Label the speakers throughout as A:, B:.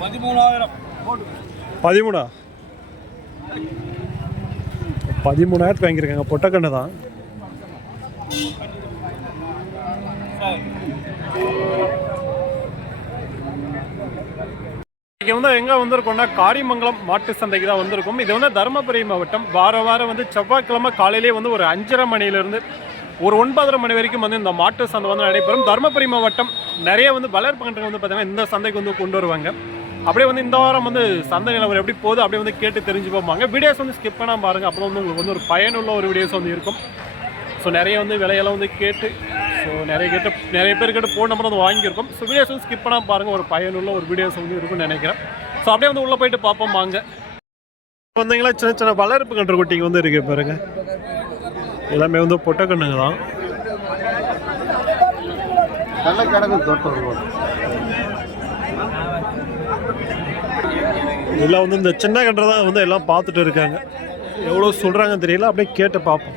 A: பதிமூணாயிரம்.
B: பதிமூணா? பதிமூணாயிரத்து வாங்கியிருக்காங்க. பொட்டக்கண்ணு தான். இங்கே வந்து எங்கே வந்திருக்கோம்னா காரிமங்கலம் மாட்டு சந்தைக்கு தான் வந்திருக்கும். இது வந்து தருமபுரி மாவட்டம். வார வாரம் வந்து செவ்வாய்க்கிழமை காலையிலேயே வந்து ஒரு அஞ்சரை மணிலேருந்து ஒரு ஒன்பதரை மணி வரைக்கும் வந்து இந்த மாட்டு சந்தை வந்து நடைபெறும். தருமபுரி மாவட்டம் நிறைய வந்து வளர்ப்பு வளர்ப்பகன்றுகள் வந்து பார்த்தீங்கன்னா இந்த சந்தைக்கு வந்து கொண்டு வருவாங்க. அப்படியே வந்து இந்த வாரம் வந்து சந்தை நிலவரம் எப்படி போகுது அப்படியே வந்து கேட்டு தெரிஞ்சு போவாங்க வீடியோஸ் வந்து ஸ்கிப் பண்ணாம பாருங்கள் அப்போ வந்து உங்களுக்கு வந்து ஒரு பயனுள்ள ஒரு வீடியோஸ் வந்து இருக்கும். ஸோ நிறைய வந்து விலையெல்லாம் வந்து கேட்டு ஸோ நிறைய கேட்டு நிறைய பேர் கேட்டு ஃபோன் நம்பர் வந்து வாங்கியிருக்கோம். ஸோ வீடியோஸ் வந்து ஸ்கிப் பண்ணாம பாருங்கள் ஒரு பயனுள்ள ஒரு வீடியோஸ் வந்து இருக்கும்னு நினைக்கிறேன். ஸோ அப்படியே வந்து உள்ளே போயிட்டு பார்ப்போம். வாங்க. வந்தீங்களா? சின்ன சின்ன வளர்ப்பு கன்று குட்டிங்க வந்து இருக்கு பாருங்க. எல்லாமே வந்து பொட்டக்கண்ணுங்க தான்.
A: நல்ல கிடக்கு தோட்டம்
B: எல்லாம் வந்து இந்த சின்ன கன்றை தான் வந்து எல்லாம் பார்த்துட்டு இருக்காங்க. எவ்வளோ சொல்கிறாங்கன்னு தெரியல அப்படியே கேட்டு பார்ப்போம்.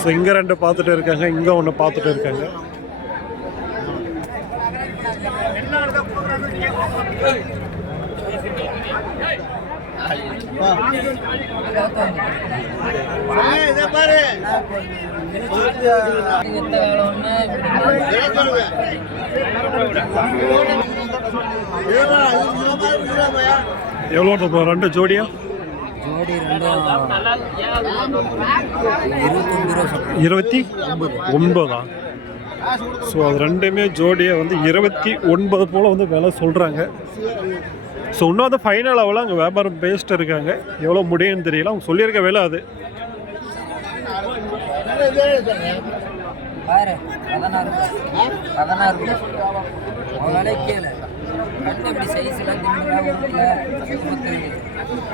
B: ஸோ இங்கே ரெண்டு பார்த்துட்டு இருக்காங்க இங்கே ஒன்று பார்த்துட்டு இருக்காங்க. எவ்வளோ ரெண்டு ஜோடியா
C: ஜோடி ரெண்டும்
B: இருபத்தி ஒன்பதா? ஸோ அது ரெண்டுமே ஜோடியாக வந்து இருபத்தி ஒன்பது போல் வந்து விலை சொல்கிறாங்க ஸோ இன்னும் அது ஃபைனல் அவ்வளோ அங்கே வியாபாரம் பேசிட்டு இருக்காங்க. எவ்வளோ முடியும்னு தெரியல. அவங்க சொல்லியிருக்க வேலை அது.
C: பதினாறு பதினாறு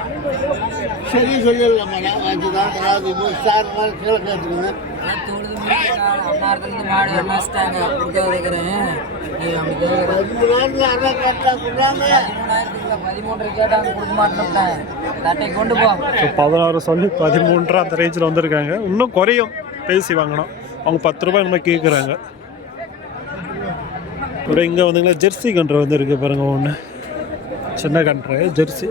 A: சரி சொல்லிடலாம் அஞ்சு அதாவது மூணு மாதிரி கீழே கேட்டுக்கணும்
B: பதினாறு சொல்லி பதிமூன்றரை அந்த ரேஞ்சில் வந்திருக்காங்க. இன்னும் குறையும். பேசி வாங்கணும். அவங்க பத்து ரூபாய் நம்ம கேட்குறாங்க அப்புறம் இங்கே வந்தீங்களா? ஜெர்சி கன்று வந்து இருக்கு பாருங்க ஒன்று சின்ன கன்று ஜெர்சி.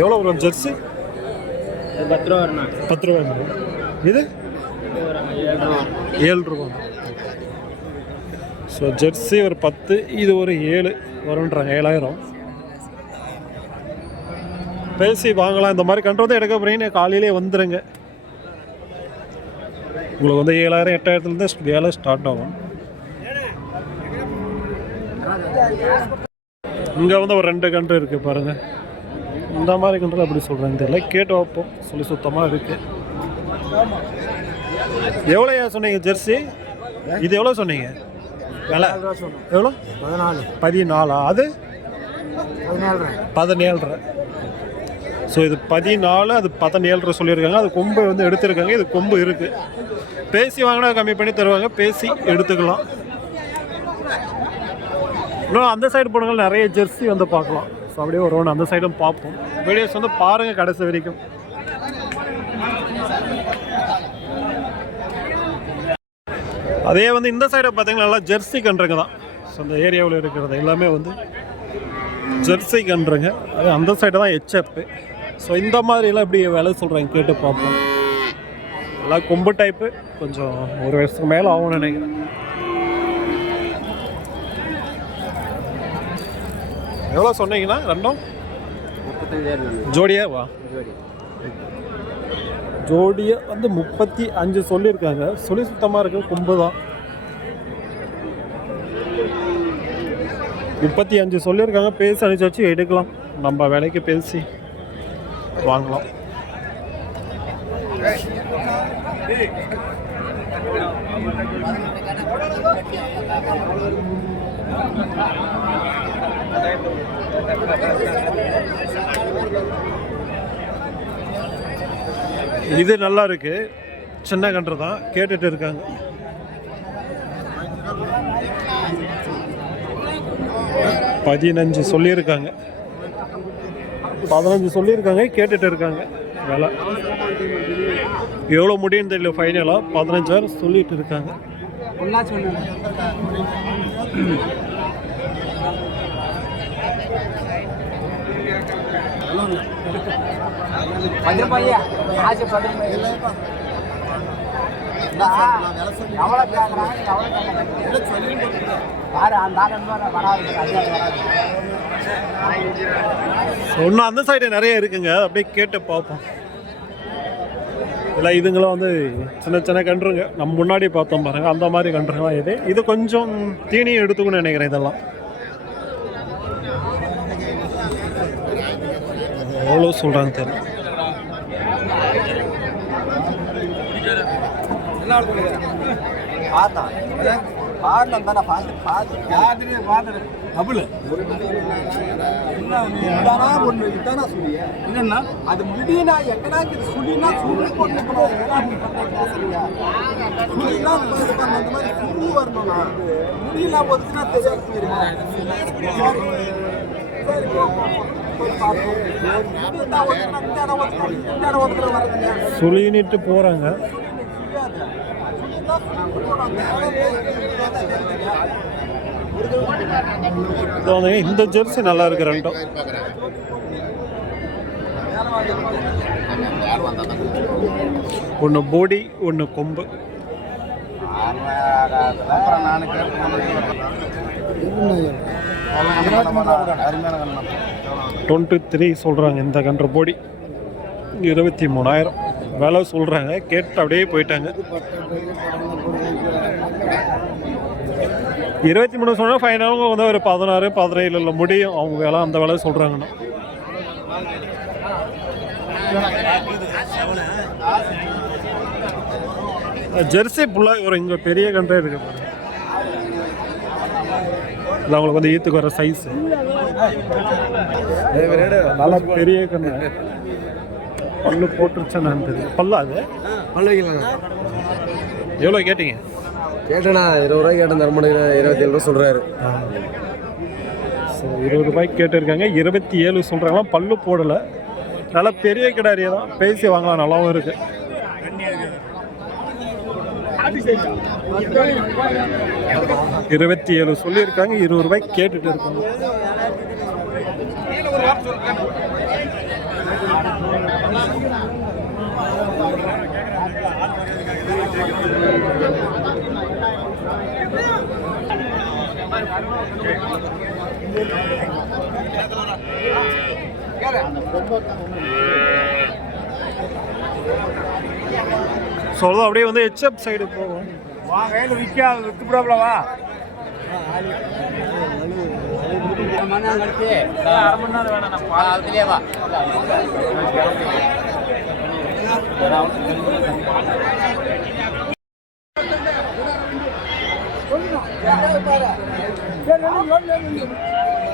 B: எவ்வளோ வரும் ஜெர்சி?
C: பத்து ரூபா வரணும்
B: பத்து வரும். இது? ஏழு ரூபா. ஸோ ஜெர்சி ஒரு பத்து இது ஒரு ஏழு. வரும்ன்றாங்க ஏழாயிரம். பேசி வாங்கலாம். இந்த மாதிரி கண்டு வந்து எடுக்க போகிறீங்க காலையிலே வந்துடுங்க உங்களுக்கு வந்து ஏழாயிரம் எட்டாயிரத்துலேருந்து வேலை ஸ்டார்ட் ஆகும். இங்கே வந்து ஒரு ரெண்டு கன்று இருக்குது பாருங்கள் இந்த மாதிரி கன்றுல எப்படி சொல்கிறாங்க தெரியல. கேட்டு வைப்போம் சொல்லி சுத்தமாக இருக்குது எவ்வளோயா சொன்னீங்க ஜெர்சி? இது எவ்வளோ சொன்னீங்க? விலை? எவ்வளோ
A: பதினாலு.
B: பதினாலா? அது? பதினேழரை ஸோ இது பதினாலு அது பதினேழரை சொல்லியிருக்காங்க. அது கொம்பு வந்து எடுத்திருக்காங்க. இது கொம்பு இருக்குது பேசி வாங்கினா கம்மி பண்ணி தருவாங்க. பேசி எடுத்துக்கலாம். இன்னும் அந்த சைடு போனவங்க நிறைய ஜெர்சி வந்து பார்க்கலாம். ஸோ அப்படியே ஒரு round அந்த சைடும் பார்ப்போம். வீடியோஸ் வந்து பாருங்கள் கடைசி வரைக்கும். அதே வந்து இந்த சைடை பார்த்தீங்கன்னா நல்லா ஜெர்சி கன்றுங்க தான். ஸோ அந்த ஏரியாவில் இருக்கிறது எல்லாமே வந்து ஜெர்சி கன்றுங்க. அது அந்த சைடு தான் ஹெச்எப்பு ஸோ இந்த மாதிரிலாம் எப்படி விலை சொல்கிறாங்க கேட்டு பார்ப்போம். நல்லா கொம்பு டைப்பு கொஞ்சம் ஒரு வருஷத்துக்கு மேலே ஆகும்னு நினைக்கிறேன். எவ்வளோ சொன்னீங்கன்னா? ரெண்டும்? ஜோடியா? வா. ஜோடியை வந்து முப்பத்தி அஞ்சு சொல்லியிருக்காங்க. சொல்லி சுத்தமாக இருக்கு கொம்பு தான். முப்பத்தி அஞ்சு சொல்லியிருக்காங்க. பேசி அனுப்பிச்சு வச்சு எடுக்கலாம். நம்ம விலைக்கு பேசி வாங்கலாம். இது நல்லா இருக்கு. சின்ன கன்று தான். கேட்டுட்டு இருக்காங்க. பதினஞ்சு சொல்லியிருக்காங்க. பதினஞ்சு சொல்லியிருக்காங்க கேட்டுட்டு இருக்காங்க. விலை. எவ்வளோ முடியும்னு தெரியல ஃபைனலாக பதினஞ்சாயிரம் சொல்லிட்டு இருக்காங்க.
C: பத்து பையா ஆசை பத்து பையா. எவ்வளோ கேட்குறாங்க எவ்வளோ யாரு அந்த ஆள் இருந்தா வராது அது வராது.
B: இன்னும் அந்த சைடு நிறைய இருக்குங்க. அப்படியே கேட்டு பார்ப்போம். இல்லை இதுங்களும் வந்து சின்ன சின்ன கன்றுங்க. நம்ம முன்னாடி பார்த்தோம் பாருங்க. அந்த மாதிரி கன்றுங்களாம் இது. இது கொஞ்சம் தீனியும் எடுத்துக்கணும்னு நினைக்கிறேன் இதெல்லாம் எவ்வளோ சொல்கிறாங்க தெரியல
C: பார்த்தா பார்த்தேன் தானே பார்த்து பார்த்து பார்த்துட்டு பார்த்துட்டு டபுள் இதானா ஒன்று சொல்கிறாங்க தெரியல என்னன்னா அது முடினா எங்கடா இது சுழினா சுழி வரணும்னா முடியல ஒதுக்குனா தெரியாது தெரியுமா போறாங்க. இந்த
B: சுழினிட்டு போகிறாங்க இந்த ஜெர்சி நல்லா இருக்கு ரெண்டும். ஒன்று போடி ஒன்று கொம்பு.
C: அருமையான
B: டுவெண்ட்டி த்ரீ சொல்கிறாங்க இந்த கன்று போடி. இருபத்தி மூணாயிரம். விலை சொல்கிறாங்க கேட்டு அப்படியே போயிட்டாங்க. இருபத்தி மூணு சொன்னால் ஃபைனலாக வந்து ஒரு பதினாறு பதினேழுல முடியும். அவங்க வேலை அந்த வேலை சொல்கிறாங்கண்ணா ஜெர்சி ஃபுல்லாக ஒரு இங்கே பெரிய கன்றே இருக்குது இல்லை அவங்களுக்கு வந்து ஈத்துக்கு வர சைஸு நல்லா பெரிய கண்ணு. பல்லு போட்டுருச்சேன்னு தெரியும் பல்லா அது? எவ்வளோ கேட்டீங்க?
D: கேட்டேண்ணா இருபது ரூபாய் கேட்டேன் தரமணியில் இருபத்தி ஏழு ரூபா சொல்கிறாரு
B: ஸோ இருபது ரூபாய்க்கு கேட்டிருக்காங்க. இருபத்தி ஏழு சொல்கிறாங்களாம் பல்லு போடலை. நல்லா பெரிய கிடாரியை தான். பேசி வாங்கலாம். நல்லாவும் இருக்கு. இருபத்தி ஏழு சொல்லியிருக்காங்க இருபது ரூபாய் கேட்டுட்டு இருக்காங்க. சொல்லுது அப்படியே வந்து ஹெச்எப் சைடு போகும்.
A: வா கையில் விற்கா விற்று வா.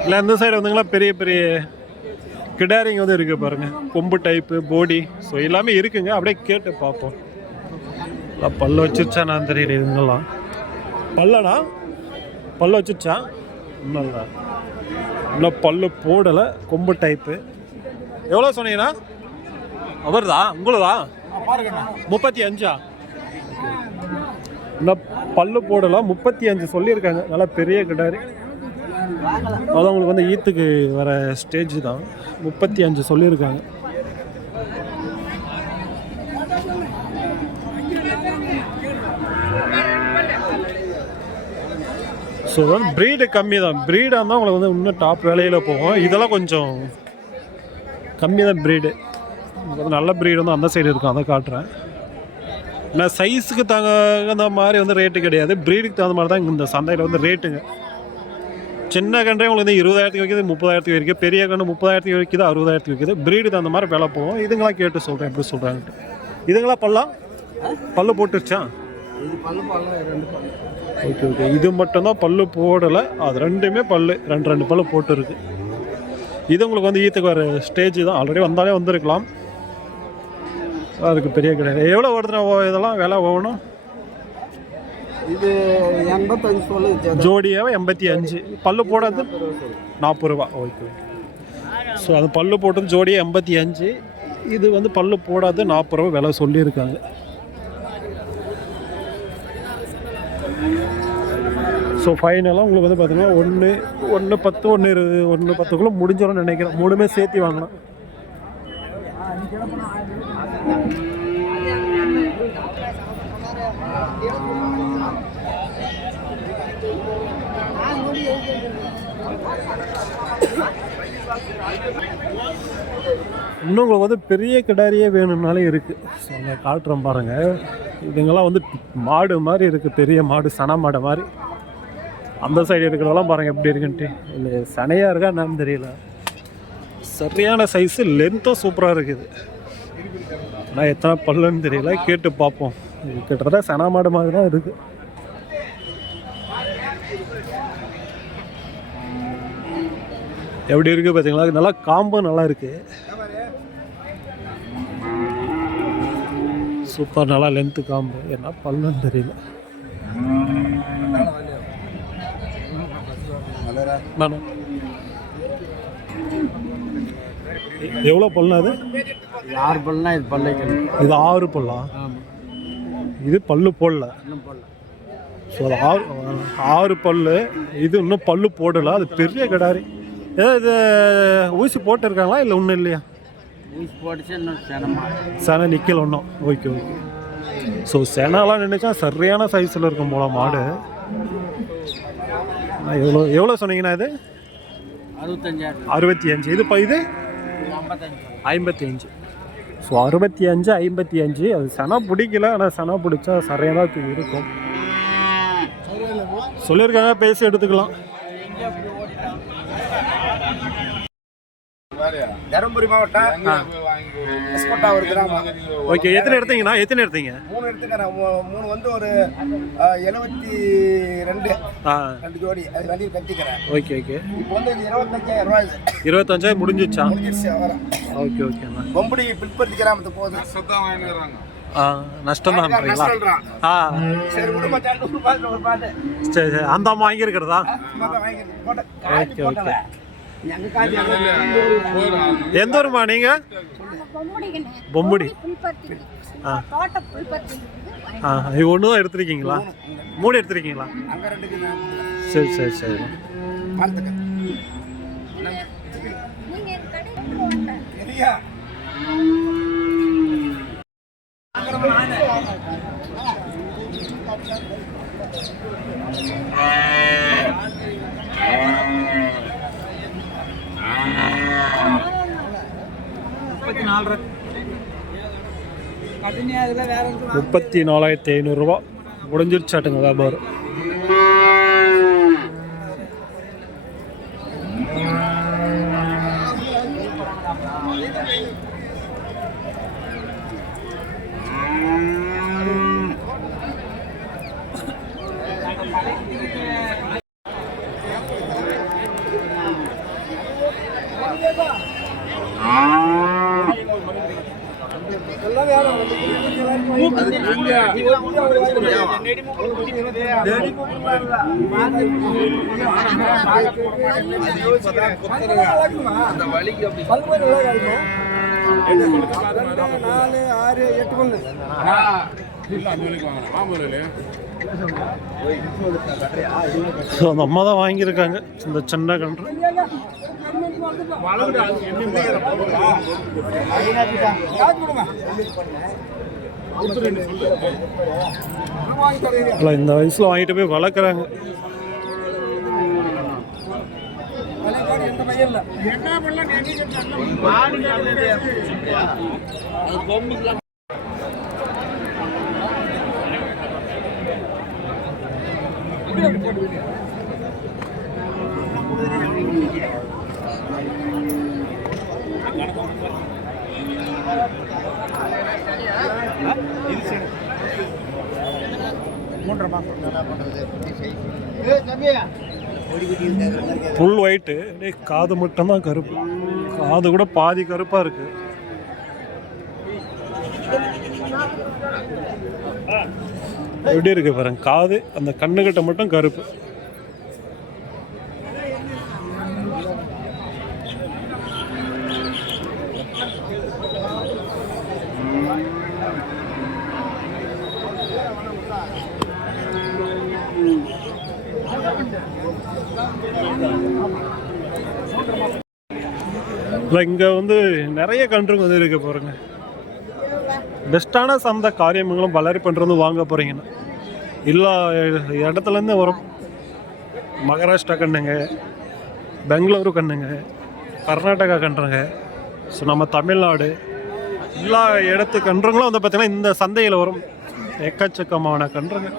B: இல்லை இந்த சைடு வந்துங்களா பெரிய பெரிய கிடாரிங் வந்து இருக்கு பாருங்க. கொம்பு டைப்பு போடி ஸோ எல்லாமே இருக்குங்க. அப்படியே கேட்டு பார்ப்போம். பல்லு வச்சிருச்சா நான் தெரியல இதுங்கெல்லாம். பல்லனா பல்லு வச்சிருச்சா? இன்னும் இல்லை இன்னும் பல்லு போடலை கொம்பு டைப்பு எவ்வளோ சொன்னீங்கன்னா அவர்தா? உங்களுதா? முப்பத்தி அஞ்சா? இன்னும் பல்லு போடலாம் முப்பத்தி அஞ்சு சொல்லியிருக்காங்க. நல்லா பெரிய கிடாரி. அதான் உங்களுக்கு வந்து ஈத்துக்கு வர ஸ்டேஜ் தான். முப்பத்தி அஞ்சு சொல்லியிருக்காங்க. ஸோ வந்து ப்ரீடு கம்மி தான் ப்ரீடாக இருந்தால் உங்களுக்கு வந்து இன்னும் டாப் வேலையில் போகும். இதெல்லாம் கொஞ்சம் கம்மி தான் ப்ரீடு வந்து நல்ல ப்ரீடு வந்து அந்த சைடு இருக்கும் அதை காட்டுறேன். நான் சைஸுக்கு தகுந்த மாதிரி வந்து ரேட்டு கிடையாது. ப்ரீடுக்கு தகுந்த மாதிரி தான் இந்த சந்தையில் வந்து ரேட்டுங்க சின்ன கன்றே உங்களுக்கு வந்து இருபதாயிரத்துக்கு வைக்கிது முப்பதாயிரத்துக்கு வைக்கிது பெரிய கன்று முப்பதாயிரத்துக்கு வைக்கிது அறுபதாயிரத்துக்கு வைக்கிது ப்ரீடு தகுந்த மாதிரி விலை போகும். இதுங்களாம் கேட்டு சொல்கிறேன் எப்படி சொல்கிறாங்கன்ட்டு இதுங்களாம் பல்லாம் பல்லு போட்டுருச்சா? Okay okay. இது மட்டும்தான் பல்லு போடலை. அது ரெண்டுமே பல்லு. ரெண்டு ரெண்டு பல்லு போட்டுருக்கு. இது உங்களுக்கு வந்து ஈத்துக்கு வர ஸ்டேஜ் தான். ஆல்ரெடி வந்தாலே வந்திருக்கலாம். அதுக்கு பெரிய கிடையாது. எவ்வளோ வருதுண்ணா ஓ- இதெல்லாம் விலை ஒவ்வொன்றும்
C: இது எண்பத்தஞ்சு சொல்லு
B: ஜோடியாக எண்பத்தி அஞ்சு. பல்லு போடாது? நாற்பது ரூபா. ஓகே ஸோ அது பல்லு போட்டது ஜோடியாக எண்பத்தி அஞ்சு. இது வந்து பல்லு போடாது. நாற்பது ரூபா விலை சொல்லியிருக்காங்க. ஸோ ஃபைனலாக உங்களுக்கு வந்து பார்த்தீங்கன்னா ஒன்று ஒன்று பத்து ஒன்று இருபது ஒன்று பத்துக்குள்ளே முடிஞ்சிடும்னு நினைக்கிறேன். மூணுமே சேர்த்து வாங்கலாம் இன்னும் உங்களுக்கு வந்து பெரிய கிடாரியே வேணும்னாலே இருக்குது ஸோ நான் காட்டுறேன் பாருங்கள் இதுங்கெல்லாம் வந்து மாடு மாதிரி இருக்குது பெரிய மாடு சன மாடு மாதிரி. அந்த சைடு இருக்கிறதெல்லாம் பாருங்கள் எப்படி இருக்குன்ட்டு. இல்லை சனையாக இருக்கா என்னன்னு தெரியல. சரியான சைஸு லென்த்தும் சூப்பராக இருக்குது. ஆனால் எத்தனை பல்லுன்னு தெரியல கேட்டு பார்ப்போம். இது கிட்டத்தட்ட சன மாடு மாதிரி தான் இருக்குது எப்படி இருக்குது பார்த்தீங்களா நல்லா காம்பும் நல்லா இருக்குது சூப்பர் நல்லா லென்த்து காம்பு என்ன பல்லுன்னு தெரியல. நானு எவ்வளோ பல்லுனா அது
A: யார் பண்ணா இது பண்ணிக்கணும்
B: இது ஆறு பல்லா? இது பல்லு போடல. ஸோ அது ஆறு ஆறு பல்லு. இது இன்னும் பல்லு போடல. அது பெரிய கிடாரி. ஏதோ இது ஊசி போட்டிருக்காங்களா இல்லை ஒன்றும் இல்லையா?
A: ஊசி போட்டுச்சு இன்னும்
B: செனை நிற்கல ஒன்றும் ஓகே ஓகே. ஸோ செனாலாம் நினைச்சா சரியான சைஸில் இருக்கும் போல மாடு. எவ்வளோ எவ்வளோ சொன்னீங்கண்ணா இது?
A: அறுபத்தஞ்சாயிரம்.
B: அறுபத்தி அஞ்சு இது இப்போ இது? ஐம்பத்தி அஞ்சு ஸோ அறுபத்தி அஞ்சு ஐம்பத்தி அஞ்சு அது சனா பிடிக்கல ஆனால் சனா பிடிச்சா சரியாக தான் இருக்கும். சொல்லியிருக்காங்க பேசி எடுத்துக்கலாம்.
C: தருமபுரி மாவட்டம் எஸ்கோட்டா ஒரு கிராமம்.
B: ஓகே எத்தனை எடுத்தீங்கண்ணா எத்தனை எடுத்தீங்க?
C: மூணு எடுத்துக்கிறேன் மூணு வந்து ஒரு எழுபத்தி ரெண்டு.
B: ஆ.
C: ரெண்டு ஜோடி. அது வண்டியில் கட்டிக்கிறேன்.
B: Okay okay.
C: இப்போ வந்து இருபத்தஞ்சாயிரம் ரூபாய்.
B: இருபத்தஞ்சாயிரம் முடிஞ்சிச்சா
C: முடிஞ்சிருச்சு வர
B: ஓகே ஓகேண்ணா
C: பொம்படி பிற்படுத்தி கிராமத்துக்கு போகுது.
B: ஆ நஷ்டம்
C: சொல்றான்
B: ஆ.
C: சரி
B: சரி சரி அந்த அம்மா வாங்கியிருக்கிறதா?
C: தான்.
B: Okay okay. எந்த ஊருமா நீங்கள்
E: பொம்முடிங்கண்ணே.
B: பொம்முடி. ஆ. இது ஒன்று தான் எடுத்திருக்கீங்களா மூணு எடுத்திருக்கீங்களா சரி சரி சரி
C: பார்த்துக்க
E: நீங்க வாங்க.
C: எதியா
B: முப்பத்தி நாலாயிரத்தி ஐநூறுரூவா. முடிஞ்சிருச்சாட்டுங்க வியாபாரம்.
C: நாலு ஆறு எட்டு பொண்ணு
B: ஸோ அந்த அம்மா தான் வாங்கியிருக்காங்க. இந்த சின்ன கன்று. இல்லை இந்த வயசில் வாங்கிட்டு போய் வளர்க்குறாங்க.
C: என்ன பையன்
B: புல் ஒயிட்டு காது மட்டும்தான் கருப்பு. காது கூட பாதி கருப்பாக இருக்கு. எப்படி இருக்கு பாருங்க? காது அந்த கண்ணுக்கிட்ட மட்டும் கருப்பு. இல்லை இங்கே வந்து நிறைய கன்றுங்க வந்து இருக்க பாருங்க. பெஸ்ட்டான சந்தை காரியங்களும் வளரி பண்ணுறது வாங்க போகிறீங்கன்னா எல்லா இடத்துலேருந்து வரும். மகாராஷ்டிரா கண்ணுங்க பெங்களூரு கண்ணுங்க கர்நாடகா கன்றுங்க ஸோ நம்ம தமிழ்நாடு எல்லா இடத்து கன்றுங்களும் வந்து பார்த்திங்கன்னா இந்த சந்தையில் வரும். எக்கச்சக்கமான கன்றுங்க.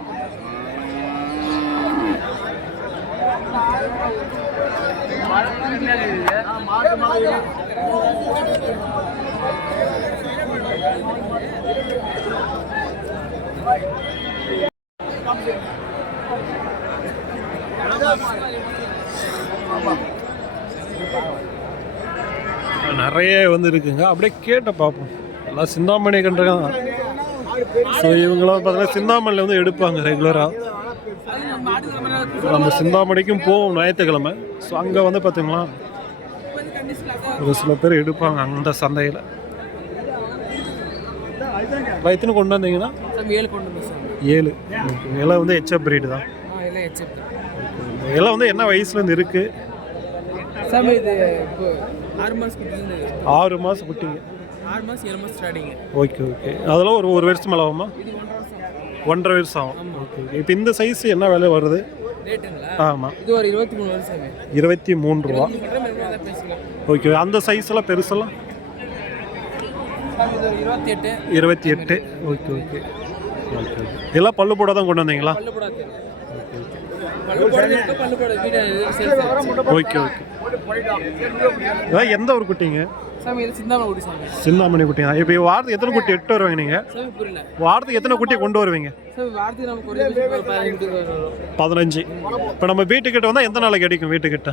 B: நிறைய வந்து இருக்குங்க. அப்படியே கேட்ட பார்ப்போம். எல்லாம் சிந்தாமணி கன்றுங்க தான் ஸோ இவங்களாம் பார்த்தீங்கன்னா சிந்தாமணியில் வந்து எடுப்பாங்க ரெகுலராக நம்ம சிந்தாமணிக்கும் போவோம் ஞாயிற்றுக்கிழமை. ஸோ அங்கே வந்து பார்த்தீங்களா ஒரு சில பேர் எடுப்பாங்க அந்த சந்தையில். வயிற்றுன்னு கொண்டு வந்தீங்கன்னா?
C: ஏழு கொண்டு வந்து சார்.
B: ஏழு. இலை வந்து ஹெச்எப் பிரீடு தான்.
C: எல்லாம் ஹெச்எப்
B: வந்து என்ன வயசுலேருந்து இருக்குது
C: சார் இது ஆறு மாதம் குட்டிலேருந்து
B: ஆறு மாதம் குட்டிங்க.
C: ஆறு மாதம் ஏழு மாதம் ஸ்டார்டிங்கு
B: ஓகே ஓகே. அதெல்லாம் ஒரு ஒரு வருஷம் மேலே ஆகுமா?
C: ஒன்றரை வருஷம்
B: ஆகும். Okay okay. இப்போ இந்த சைஸ் என்ன விலை வருது? ஆமாம்
C: இது ஒரு இருபத்தி மூணு வருஷம்
B: இருபத்தி மூணு ரூபா. ஓகே அந்த சைஸ்லாம் பெருசெல்லாம்?
C: இருபத்தி எட்டு
B: இருபத்தி எட்டு ஓகே. Okay okay. எல்லாம் பல்லு போட தான் கொண்டு வந்தீங்களா? Okay okay. இதான் எந்த ஒரு குட்டிங்க? சிந்தாமணி குட்டிங்க இப்போ வாரத்துக்கு எத்தனை குட்டி எட்டு வருவீங்க நீங்கள் வாரத்துக்கு எத்தனை குட்டி கொண்டு வருவீங்க?
C: பதினஞ்சு.
B: இப்போ நம்ம வீட்டுக்கிட்ட வந்தால் எந்த நாளைக்கு கிடைக்கும் வீட்டுக்கிட்ட?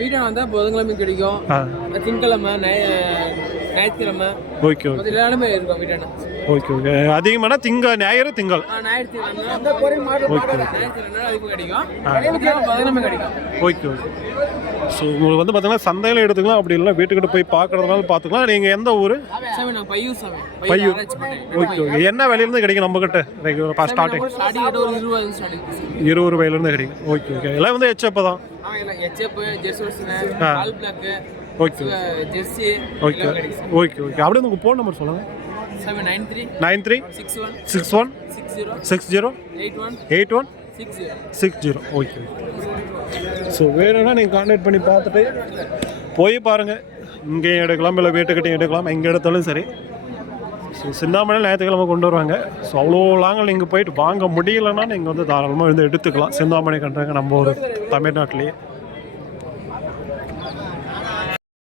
C: வீட்டை வந்தால் புதன்கிழமை கிடைக்கும். திங்கக்கிழமை ஞாயிற்றுக்கிழமை.
B: Okay okay.
C: இருக்கும்
B: ஓகே ஓகே. அதிகமான திங்க ஞாயிறு திங்கள். Okay okay. ஸோ உங்களுக்கு வந்து பார்த்தீங்கன்னா சந்தையில் எடுத்துக்கலாம் அப்படி இல்லை வீட்டுக்கிட்ட போய் பார்க்குறதுனால பார்த்துக்கலாம் நீங்கள் எந்த ஊர்?
C: பையூர்.
B: Okay okay. என்ன விலையிலேருந்து கிடைக்கும் நம்மக்கிட்ட ரெகுலர் ஸ்டார்டிங்
C: இருபது
B: ரூபாயிலேருந்து கிடைக்கும். Okay okay. எல்லாம் வந்து ஹெச்எப் தான். Okay.
C: Jersey
B: okay. Okay okay. அப்படியே உங்கள் ஃபோன் நம்பர் சொல்லுங்கள்
C: nine three
B: nine three
C: six one
B: six one
C: six zero
B: six zero
C: eight one
B: eight one
C: six zero
B: six zero okay so வேணும்னா நீங்கள் contact பண்ணி பார்த்துட்டு போய் பாருங்கள் இங்கேயும் எடுக்கலாம் இல்லை வீட்டுக்கிட்டையும் எடுக்கலாம் எங்கே எடுத்தாலும் சரி. ஸோ சிந்தாமணி ஞாயிற்றுக்கிழமை கொண்டு வருவாங்க. ஸோ அவ்வளோ லாங்கில் நீங்கள் போயிட்டு வாங்க முடியலன்னா நீங்கள் வந்து தாராளமாக வந்து எடுத்துக்கலாம். சிந்தாமணி கண்டுறாங்க நம்ம ஒரு தமிழ்நாட்டிலேயே.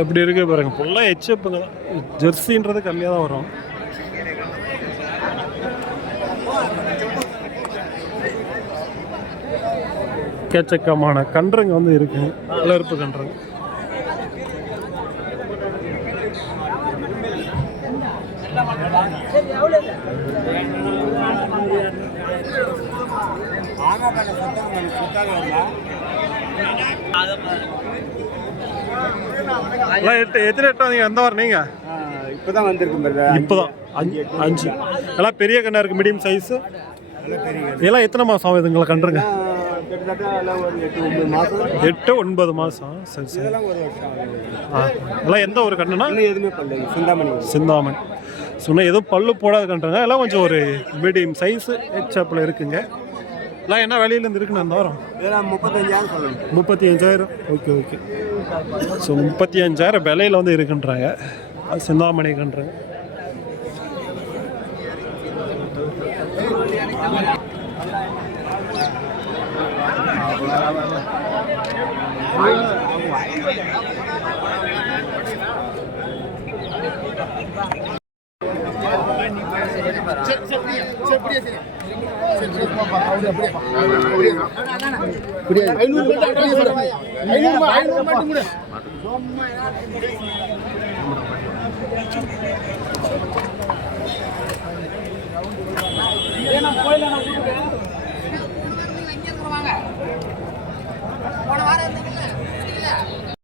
B: எப்படி இருக்கு பாருங்க ஃபுல்லாக ஹெச்எப்புங்க ஜெர்சின்றது கம்மியாக தான் வரும். எக்கச்சக்கமான கன்றுங்க வந்து இருக்குங்க வளர்ப்பு கன்றுங்க. எத்தனை எட்டு வந்தீங்க? எந்த வாரம் நீங்கள்
A: இப்பதான் வந்திருக்கும் பிரதர்
B: இப்போதான். அஞ்சு அஞ்சு. எல்லாம் பெரிய கண்ணா இருக்கு மீடியம் சைஸு எல்லாம் எத்தனை மாதம் ஆகும் இதுங்களை
A: ஒரு எட்டு ஒன்பது
B: மாதம் சரி சரி. ஆ எல்லாம் எந்த ஒரு கண்ணுனா?
A: சிந்தாமணி
B: சிந்தாமன் சொன்னால் எதுவும் பல்லு போடாத கன்றுங்க எல்லாம் கொஞ்சம் ஒரு மீடியம் சைஸு ஹெச்அப்பில் இருக்குங்க. இல்லை என்ன விலையிலேருந்து இருக்குண்ணா அந்த வாரம்?
C: முப்பத்தஞ்சாயிரம்
B: முப்பத்தி அஞ்சாயிரம் ஓகே ஓகே. ஸோ முப்பத்தி அஞ்சாயிரம் விலையில் வந்து இருக்குன்றாங்க. அது சிந்தாமணிக்குன்றாங்க. Thank போன வாரம் இருந்தீங்கல்ல?